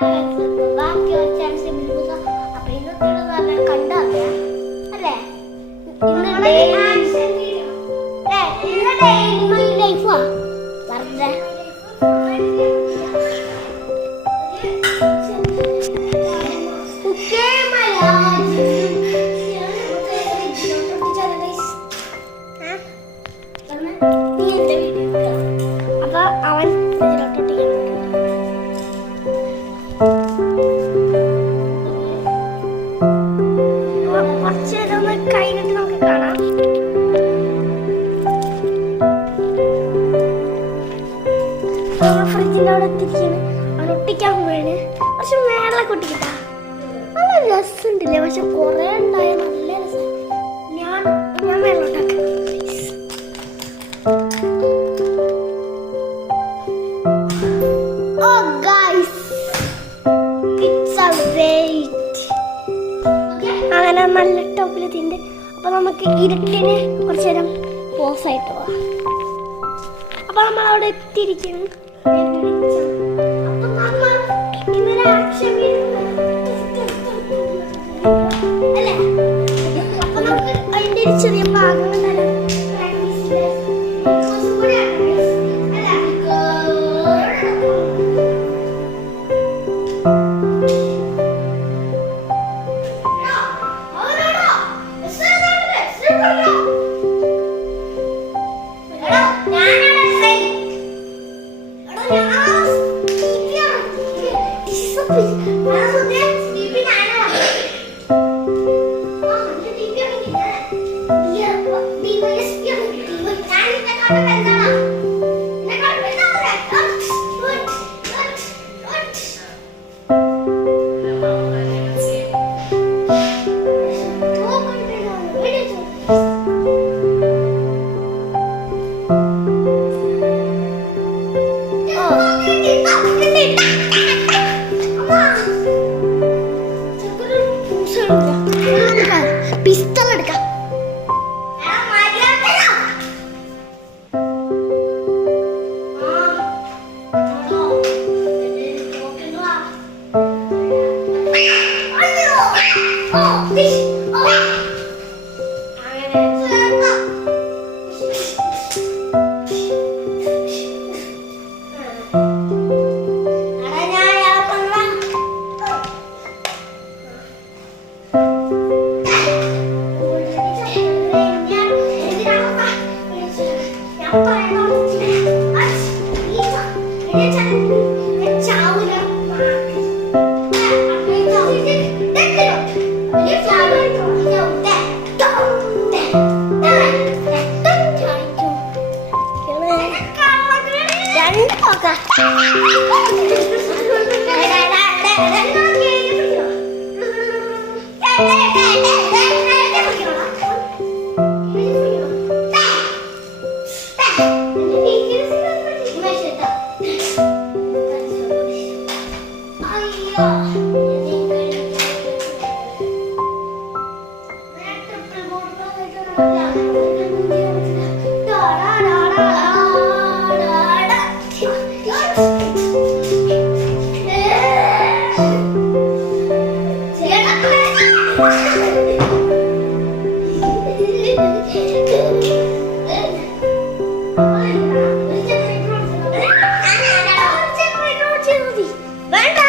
ബാക്കി ഒരു ചാൻസ് അപ്പൊ ഇന്നത്തെ കണ്ടല്ലേ അല്ലേ ലൈഫാ വെറുതെ അപ്പൊ അവൻ കുറച്ചേരൊന്ന് കഴിഞ്ഞിട്ട് നമുക്ക് കാണാം. ഫ്രിഡ്ജിന്റെ അവിടെ എത്തിരിക്കാണ്. അവൻ ഒട്ടിക്കാൻ പോവാണ്. കുറച്ച് മേളൊക്കെ ഒട്ടിക്കിട്ടാ നല്ല രസമുണ്ടല്ലേ, പക്ഷെ കുറെ ഉണ്ടായ നല്ല രസം. ഞാൻ മേളോട്ടാക്കാം. Oh guys, it's a wait. അങ്ങനെ നല്ല ടോപ്പിലെത്തിണ്ട്. അപ്പൊ നമുക്ക് ഇരുട്ടിന് കുറച്ചു നേരം പോസ് ആയിട്ട് പോവാം. അപ്പൊ നമ്മൾ അവിടെ എത്തിയിരിക്കുന്നു. അപ്പൊ നമുക്ക് അതിന്റെ ഒരു ചെറിയ ഭാഗം പിസ്തൽ എടുക്കാം. വേണ്ട